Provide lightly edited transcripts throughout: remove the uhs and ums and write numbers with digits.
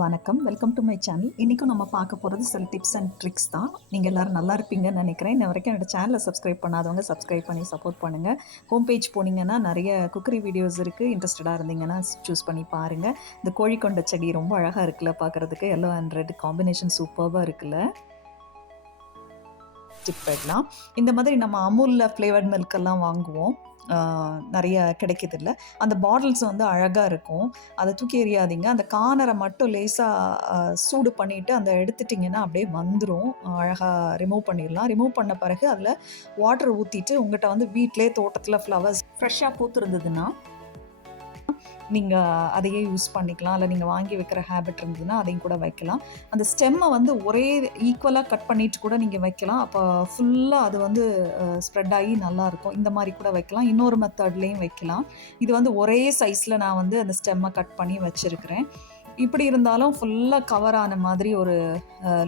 வணக்கம், welcome to my channel. இன்றைக்கும் நம்ம பார்க்க போகிறது சில டிப்ஸ் அண்ட் ட்ரிக்ஸ் தான். நீங்கள் எல்லோரும் நல்லா இருப்பீங்கன்னு நினைக்கிறேன். இன்ன வரைக்கும் என்னோடய சேனலை சப்ஸ்கிரைப் பண்ணாதவங்க சப்ஸ்கிரைப் பண்ணி சப்போர்ட் பண்ணுங்கள். ஹோம் பேஜ் போனீங்கன்னா நிறைய குக்கரி வீடியோஸ் இருக்குது. இன்ட்ரெஸ்டடாக இருந்தீங்கன்னா சூஸ் பண்ணி பாருங்கள். இந்த கோழிக்கொண்ட செடி ரொம்ப அழகாக இருக்குல்ல பார்க்குறதுக்கு. எல்லோ அண்ட் ரெட் காம்பினேஷன் சூப்பராக இருக்குல்ல. டிப் பண்ணலாம். இந்த மாதிரி நம்ம அமுலில் ஃப்ளேவர்ட் மில்கெல்லாம் வாங்குவோம், நிறைய கிடைக்கிதில்ல. அந்த பாட்டில்ஸ் வந்து அழகாக இருக்கும். அதை தூக்கி எறியாதீங்க. அந்த கார்னரை மட்டும் லேசாக சூடு பண்ணிவிட்டு அந்த எடுத்துட்டிங்கன்னா அப்படியே வந்துடும். அழகாக ரிமூவ் பண்ணிடலாம். ரிமூவ் பண்ண பிறகு அதில் வாட்டர் ஊற்றிட்டு உங்கள்கிட்ட வந்து வீட்டிலே தோட்டத்தில் ஃப்ளவர்ஸ் ஃப்ரெஷ்ஷாக பூத்துருந்ததுன்னா நீங்கள் அதையே யூஸ் பண்ணிக்கலாம். இல்லை நீங்கள் வாங்கி வைக்கிற ஹேபிட் இருந்ததுன்னா அதையும் கூட வைக்கலாம். அந்த ஸ்டெம்மை வந்து ஒரே ஈக்குவலாக கட் பண்ணிவிட்டு கூட நீங்கள் வைக்கலாம். அப்போ ஃபுல்லாக அது வந்து ஸ்ப்ரெட் ஆகி நல்லாயிருக்கும். இந்த மாதிரி கூட வைக்கலாம். இன்னொரு மெத்தட்லேயும் வைக்கலாம். இது வந்து ஒரே சைஸில் நான் வந்து அந்த ஸ்டெம்மை கட் பண்ணி வச்சுருக்கிறேன். இப்படி இருந்தாலும் ஃபுல்லாக கவர் ஆன மாதிரி ஒரு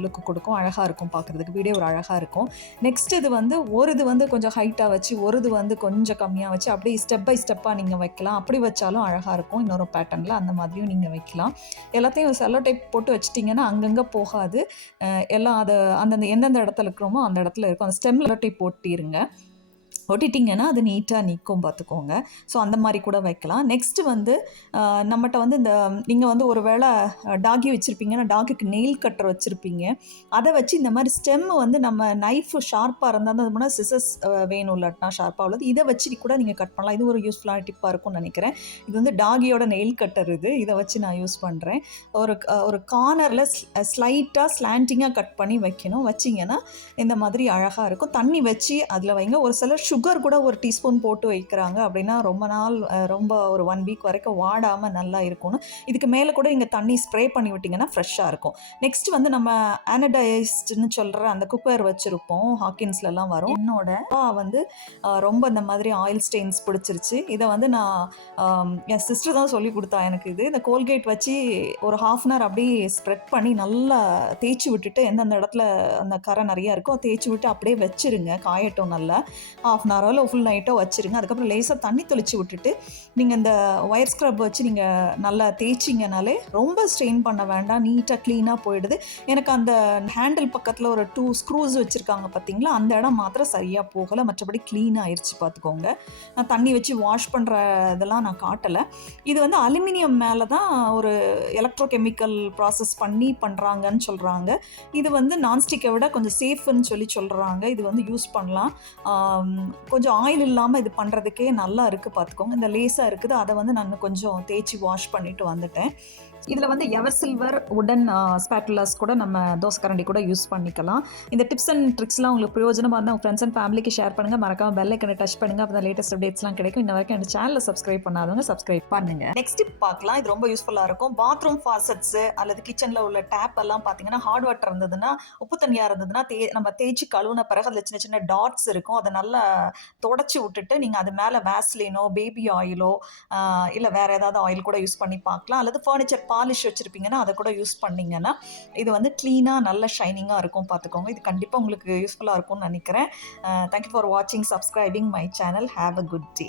லுக்கு கொடுக்கும். அழகாக இருக்கும் பார்க்குறதுக்கு. வீடியோ ஒரு அழகாக இருக்கும். நெக்ஸ்ட் இது வந்து இது வந்து கொஞ்சம் ஹைட்டாக வச்சு இது வந்து கொஞ்சம் கம்மியாக வச்சு அப்படியே ஸ்டெப் பை ஸ்டெப்பாக நீங்கள் வைக்கலாம். அப்படி வச்சாலும் அழகாக இருக்கும். இன்னொரு பேட்டர்னில் அந்த மாதிரியும் நீங்கள் வைக்கலாம். எல்லாத்தையும் செல்லோ டைப் போட்டு வச்சிட்டிங்கன்னா அங்கங்கே போகாது. எல்லாம் அதை அந்தந்த எந்தெந்த இடத்துல இருக்கிறோமோ அந்த இடத்துல இருக்கும். அந்த ஸ்டெம் செல்லோ டைப் போட்டிருங்க. ஒட்டிட்டிங்கன்னா அது நீட்டாக நிற்கும் பார்த்துக்கோங்க. ஸோ அந்த மாதிரி கூட வைக்கலாம். நெக்ஸ்ட்டு வந்து நம்மகிட்ட வந்து இந்த நீங்கள் வந்து ஒரு வேளை டாகி வச்சுருப்பீங்கன்னா டாகுக்கு நெயில் கட்டர் வச்சுருப்பீங்க. அதை வச்சு இந்த மாதிரி ஸ்டெம்மு வந்து நம்ம நைஃபு ஷார்ப்பாக இருந்தால் தான் அது முன்னாடி சிசஸ் வேணும், இல்லாட்டினா ஷார்ப்பாக உள்ளது. இதை வச்சு கூட நீங்கள் கட் பண்ணலாம். இது ஒரு யூஸ்ஃபுல்லான டிப்பாக இருக்கும்னு நினைக்கிறேன். இது வந்து டாகியோட நெயில் கட்டர் இது. இதை வச்சு நான் யூஸ் பண்ணுறேன். ஒரு கார்னரில் ஸ்லைட்டாக ஸ்லாண்டிங்காக கட் பண்ணி வைக்கணும். வச்சிங்கன்னா இந்த மாதிரி அழகாக இருக்கும். தண்ணி வச்சு அதில் வைங்க. ஒரு சிலர் சுகர் கூட ஒரு டீஸ்பூன் போட்டு வைக்கிறாங்க. அப்படின்னா ரொம்ப நாள் ரொம்ப ஒரு 1 வீக் வரைக்கும் வாடாமல் நல்லா இருக்கும்னு. இதுக்கு மேலே கூட நீங்கள் தண்ணி ஸ்ப்ரே பண்ணி விட்டிங்கன்னா ஃப்ரெஷ்ஷாக இருக்கும். நெக்ஸ்ட் வந்து நம்ம ஆனடைஸ்டுன்னு சொல்கிற அந்த குக்கர் வச்சுருப்போம், ஹாக்கின்ஸ்லலாம் வரும். என்னோட வந்து ரொம்ப இந்த மாதிரி ஆயில் ஸ்டெயின்ஸ் பிடிச்சிருச்சு. இதை வந்து நான் என் சிஸ்டர் தான் சொல்லி கொடுத்தா எனக்கு. இந்த கோல்கேட் வச்சு ஒரு 1/2 hour அப்படியே ஸ்ப்ரெட் பண்ணி நல்லா தேய்ச்சி விட்டுட்டு எந்தெந்த இடத்துல அந்த கரை நிறையா இருக்கோ தேய்ச்சி விட்டு அப்படியே வச்சுருங்க. காயட்டும் நல்லா. 1/2 hour ஃபுல் நைட்டாக வச்சுருங்க. அதுக்கப்புறம் லேசாக தண்ணி தெளித்து விட்டுட்டு நீங்கள் இந்த ஒயர் ஸ்க்ரப் வச்சு நீங்கள் நல்லா தேய்ச்சிங்கனாலே ரொம்ப ஸ்ட்ரெயின் பண்ண வேண்டாம். நீட்டாக க்ளீனாக போயிடுது. எனக்கு அந்த ஹேண்டில் பக்கத்தில் ஒரு 2 ஸ்க்ரூஸ் வச்சுருக்காங்க பார்த்தீங்களா, அந்த இடம் மாத்திரம் சரியாக போகலை. மற்றபடி க்ளீனாக ஆயிடுச்சு பார்த்துக்கோங்க. நான் தண்ணி வச்சு வாஷ் பண்ணுற இதெல்லாம் நான் காட்டலை. இது வந்து அலுமினியம் மேலே தான் ஒரு எலக்ட்ரோ கெமிக்கல் ப்ராசஸ் பண்ணி பண்ணுறாங்கன்னு சொல்கிறாங்க. இது வந்து நான்ஸ்டிக்கை விட கொஞ்சம் சேஃப்னு சொல்கிறாங்க. இது வந்து யூஸ் பண்ணலாம். கொஞ்சம் ஆயில் இல்லாமல் இது பண்ணுறதுக்கே நல்லா இருக்குது பார்த்துக்கோங்க. இந்த லேஸாக இருக்குது. அதை வந்து நான் கொஞ்சம் தேய்ச்சி வாஷ் பண்ணிவிட்டு வந்துட்டேன். இதில் வந்து எவர் சில்வர் உடன் ஸ்பேட்டுலாஸ் கூட நம்ம தோசைக்கரண்டி கூட யூஸ் பண்ணிக்கலாம். இந்த டிப்ஸ் அண்ட் ட்ரிக்ஸ்லாம் உங்களுக்கு பிரயோஜனமாக இருந்தால் உங்கள் ஃப்ரெண்ட்ஸ் அண்ட் ஃபேமிலிக்கு ஷேர் பண்ணுங்கள். மறக்காம பெல் ஐக்கனை டச் பண்ணுங்கள். அப்போ தான் லேட்டஸ்ட் அப்டேட்ஸ்லாம் கிடைக்கும். இன்ன வரைக்கும் எங்கள் சேனலை சப்ஸ்கிரைப் பண்ணாதவங்க சப்ஸ்கிரைப் பண்ணுங்கள். நெக்ஸ்ட் டிப் பார்க்கலாம். இது ரொம்ப யூஸ்ஃபுல்லாக இருக்கும். பாத்ரூம் ஃபாசட்ஸு அல்லது கிச்சனில் உள்ள டேப் எல்லாம் பார்த்தீங்கன்னா ஹார்ட் வாட்டர் இருந்ததுன்னா, உப்பு தண்ணியாக இருந்ததுன்னா நம்ம தேய்ச்சி கழுவுன பிறகு அதில் சின்ன சின்ன டாட்ஸ் இருக்கும். அதை நல்லா தொடச்சி விட்டுட்டு நீங்கள் அது மேலே வேஸ்லினோ பேபி ஆயிலோ இல்லை வேறு ஏதாவது ஆயில் கூட யூஸ் பண்ணி பார்க்கலாம். அல்லது ஃபர்னிச்சர் பாலிஷ் வச்சுருப்பீங்கன்னா அதை கூட யூஸ் பண்ணிங்கன்னா இது வந்து க்ளீனாக நல்ல ஷைனிங்காக இருக்கும் பார்த்துக்கோங்க. இது கண்டிப்பாக உங்களுக்கு யூஸ்ஃபுல்லாக இருக்கும்னு நினைக்கிறேன். தேங்க்யூ ஃபார் வாட்சிங், subscribing my channel. Have a good day.